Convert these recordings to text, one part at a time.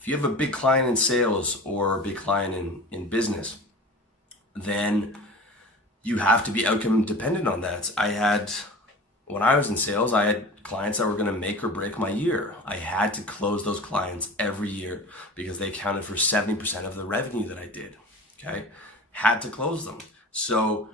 if you have a big client in sales or a big client in business, then you have to be outcome dependent on that. When I was in sales, I had clients that were going to make or break my year. I had to close those clients every year because they accounted for 70% of the revenue that I did. Okay. Had to close them. So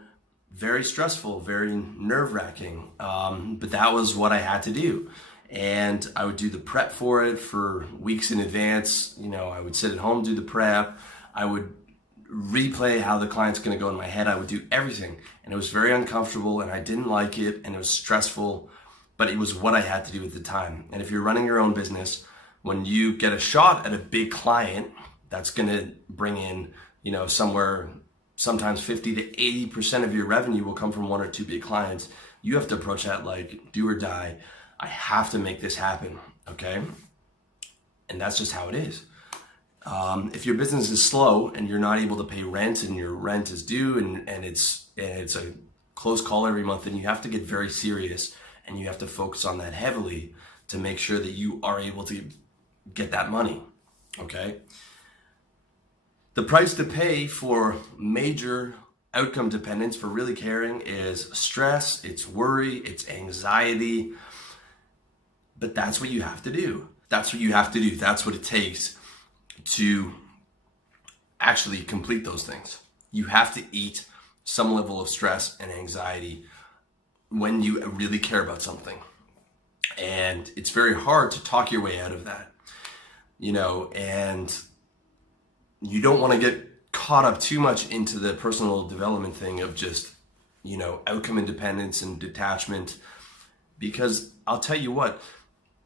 very stressful, very nerve-wracking. But that was what I had to do. And I would do the prep for it for weeks in advance. I would sit at home, do the prep. I would replay how the client's going to go in my head. I would do everything. And it was very uncomfortable and I didn't like it and it was stressful, but it was what I had to do at the time. And if you're running your own business, when you get a shot at a big client that's going to bring in, somewhere sometimes 50 to 80% of your revenue will come from one or two big clients. You have to approach that like do or die. I have to make this happen. Okay. And that's just how it is. If your business is slow and you're not able to pay rent and your rent is due and it's a close call every month, then you have to get very serious and you have to focus on that heavily to make sure that you are able to get that money. Okay. The price to pay for major outcome dependence, for really caring, is stress, it's worry, it's anxiety. But that's what you have to do. That's what you have to do. That's what it takes to actually complete those things. You have to eat some level of stress and anxiety when you really care about something. And it's very hard to talk your way out of that, and you don't want to get caught up too much into the personal development thing of just, outcome independence and detachment, because I'll tell you what,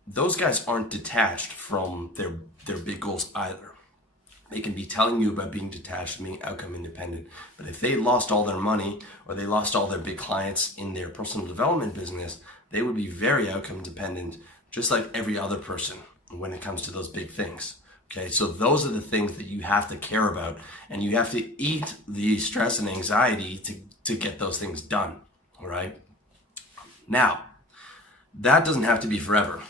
those guys aren't detached from their big goals either. They can be telling you about being detached and being outcome independent, but if they lost all their money or they lost all their big clients in their personal development business, they would be very outcome dependent, just like every other person when it comes to those big things. Okay, so those are the things that you have to care about, and you have to eat the stress and anxiety to get those things done. All right. Now, that doesn't have to be forever.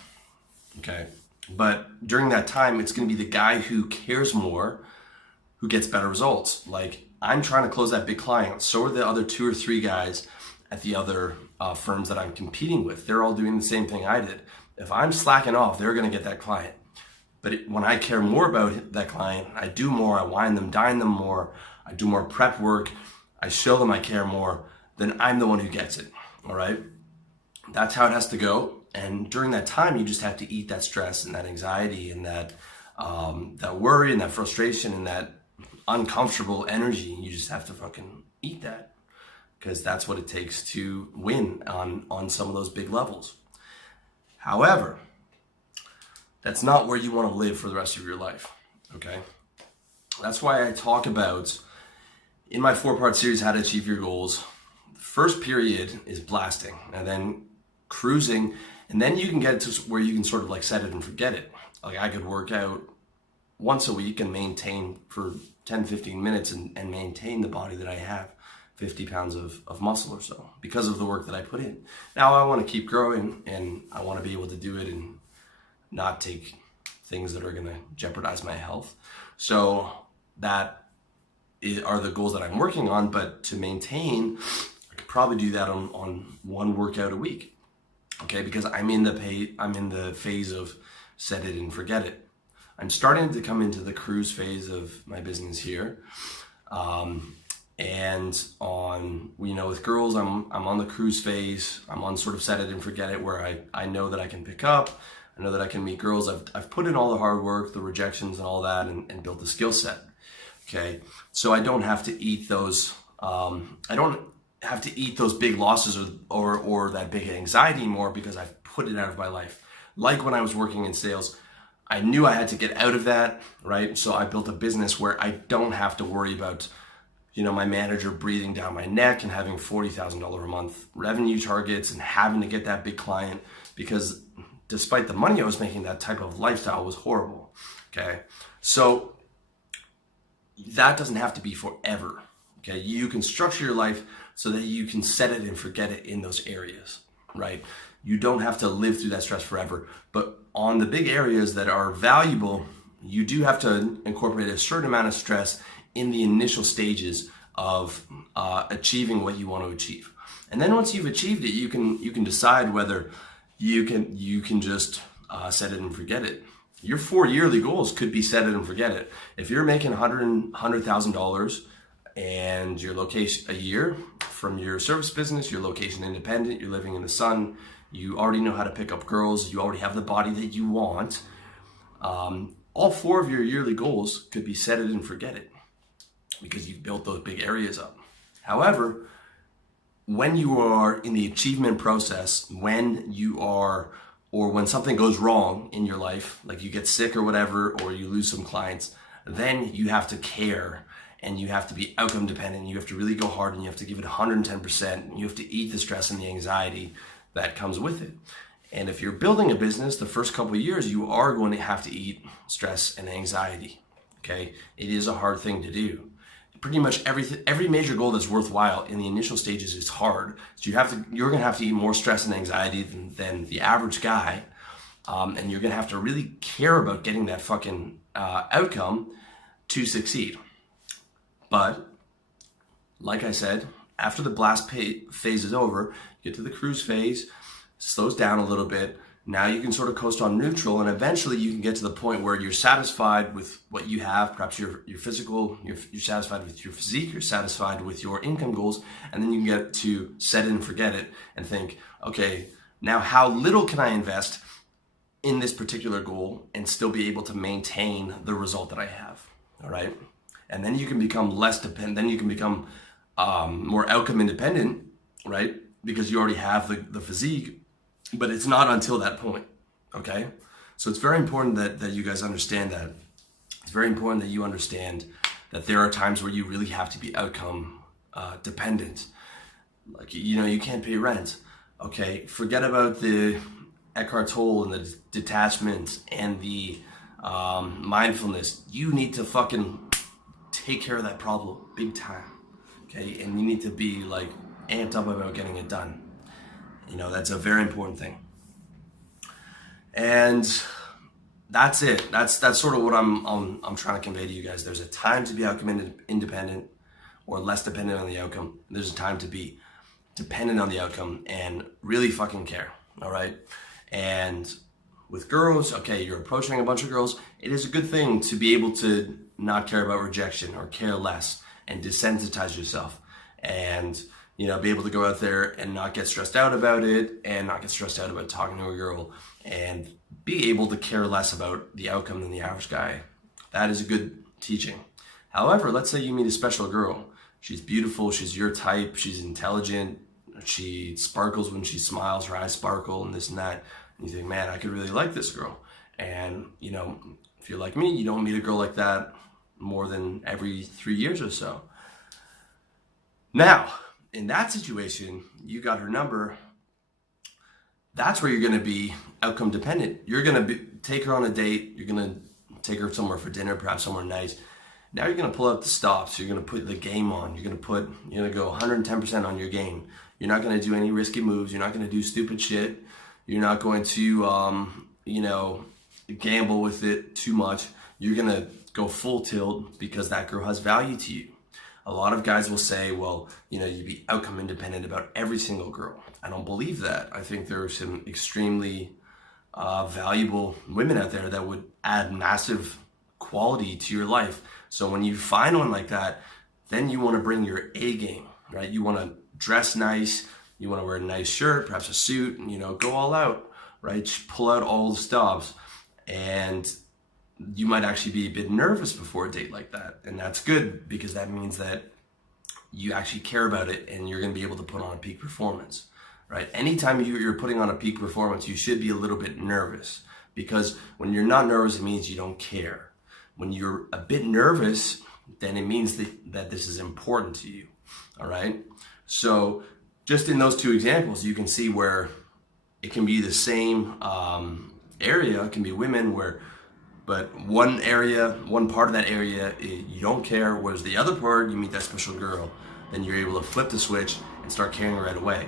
Okay. But during that time, it's going to be the guy who cares more who gets better results. Like, I'm trying to close that big client. So are the other 2 or 3 guys at the other firms that I'm competing with. They're all doing the same thing I did. If I'm slacking off, they're going to get that client. But when I care more about that client, I do more, I wine them, dine them more, I do more prep work, I show them I care more, then I'm the one who gets it. All right. That's how it has to go. And during that time, you just have to eat that stress and that anxiety and that worry and that frustration and that uncomfortable energy. You just have to fucking eat that, because that's what it takes to win on some of those big levels. However, that's not where you want to live for the rest of your life. Okay. That's why I talk about in my 4-part series, How to Achieve Your Goals. The first period is blasting and then cruising. And then you can get to where you can sort of like set it and forget it. Like, I could work out once a week and maintain for 10, 15 minutes and maintain the body that I have, 50 pounds of muscle or so, because of the work that I put in. Now I want to keep growing and I want to be able to do it and not take things that are going to jeopardize my health. So that are the goals that I'm working on. But to maintain, I could probably do that on one workout a week. Okay, because I'm in the phase of set it and forget it. I'm starting to come into the cruise phase of my business here. And on, with girls, I'm on the cruise phase. I'm on sort of set it and forget it, where I know that I can pick up. I know that I can meet girls. I've put in all the hard work, the rejections and all that, and built a skill set. Okay, so I don't have to eat those. I don't have to eat those big losses or that big anxiety anymore, because I've put it out of my life. Like when I was working in sales, I knew I had to get out of that, right? So I built a business where I don't have to worry about, my manager breathing down my neck and having $40,000 a month revenue targets and having to get that big client, because despite the money I was making, that type of lifestyle was horrible. Okay. So that doesn't have to be forever. Okay. You can structure your life so that you can set it and forget it in those areas, right? You don't have to live through that stress forever, but on the big areas that are valuable you do have to incorporate a certain amount of stress in the initial stages of achieving what you want to achieve. And then once you've achieved it, you can decide whether you can just set it and forget it. Your 4 yearly goals could be set it and forget it. If you're making $100,000 and your location a year from your service business, you're location independent, you're living in the sun, you already know how to pick up girls, you already have the body that you want, all 4 of your yearly goals could be set it and forget it because you've built those big areas up. However, when you are in the achievement process, when something goes wrong in your life, like you get sick or whatever, or you lose some clients, then you have to care and you have to be outcome dependent. You have to really go hard and you have to give it 110%. And you have to eat the stress and the anxiety that comes with it. And if you're building a business, the first couple of years, you are going to have to eat stress and anxiety. Okay, it is a hard thing to do. Pretty much every major goal that's worthwhile in the initial stages is hard. So you're gonna have to eat more stress and anxiety than the average guy, and you're gonna have to really care about getting that fucking outcome to succeed. But like I said, after the blast phase is over, you get to the cruise phase, slows down a little bit. Now you can sort of coast on neutral, and eventually you can get to the point where you're satisfied with what you have. Perhaps your physical, you're satisfied with your physique, you're satisfied with your income goals, and then you can get to set it and forget it and think, okay, now how little can I invest in this particular goal and still be able to maintain the result that I have, all right? And then you can become less dependent, then you can become more outcome independent, right? Because you already have the physique. But it's not until that point, okay? So it's very important that you guys understand that. It's very important that you understand that there are times where you really have to be outcome dependent. Like, you can't pay rent, okay? Forget about the Eckhart Tolle and the detachment and the mindfulness. You need to fucking take care of that problem big time, okay? And you need to be like amped up about getting it done. That's a very important thing. And that's it. That's sort of what I'm trying to convey to you guys. There's a time to be outcome independent or less dependent on the outcome. There's a time to be dependent on the outcome and really fucking care, all right? And with girls, okay, you're approaching a bunch of girls. It is a good thing to be able to not care about rejection or care less and desensitize yourself and be able to go out there and not get stressed out about it and not get stressed out about talking to a girl and be able to care less about the outcome than the average guy. That is a good teaching. However, let's say you meet a special girl. She's beautiful, she's your type, she's intelligent, she sparkles when she smiles, her eyes sparkle and this and that. And you think, man, I could really like this girl. And, if you're like me, you don't meet a girl like that more than every 3 years or so. Now, in that situation, you got her number. That's where you're going to be outcome dependent. You're going to take her on a date. You're going to take her somewhere for dinner, perhaps somewhere nice. Now you're going to pull out the stops. You're going to put the game on. You're going to go 110% on your game. You're not going to do any risky moves. You're not going to do stupid shit. You're not going to, gamble with it too much. You're going to go full tilt because that girl has value to you. A lot of guys will say, well, you'd be outcome independent about every single girl. I don't believe that. I think there are some extremely valuable women out there that would add massive quality to your life. So when you find one like that, then you want to bring your A game, right? You want to dress nice. You want to wear a nice shirt, perhaps a suit, and, go all out, right? Just pull out all the stops. And you might actually be a bit nervous before a date like that. And that's good because that means that you actually care about it and you're going to be able to put on a peak performance, right? Anytime you're putting on a peak performance, you should be a little bit nervous because when you're not nervous, it means you don't care. When you're a bit nervous, then it means that this is important to you, all right? So just in those two examples, you can see where it can be the same area. It can be women but one part of that area, you don't care, whereas the other part, you meet that special girl, then you're able to flip the switch and start caring right away.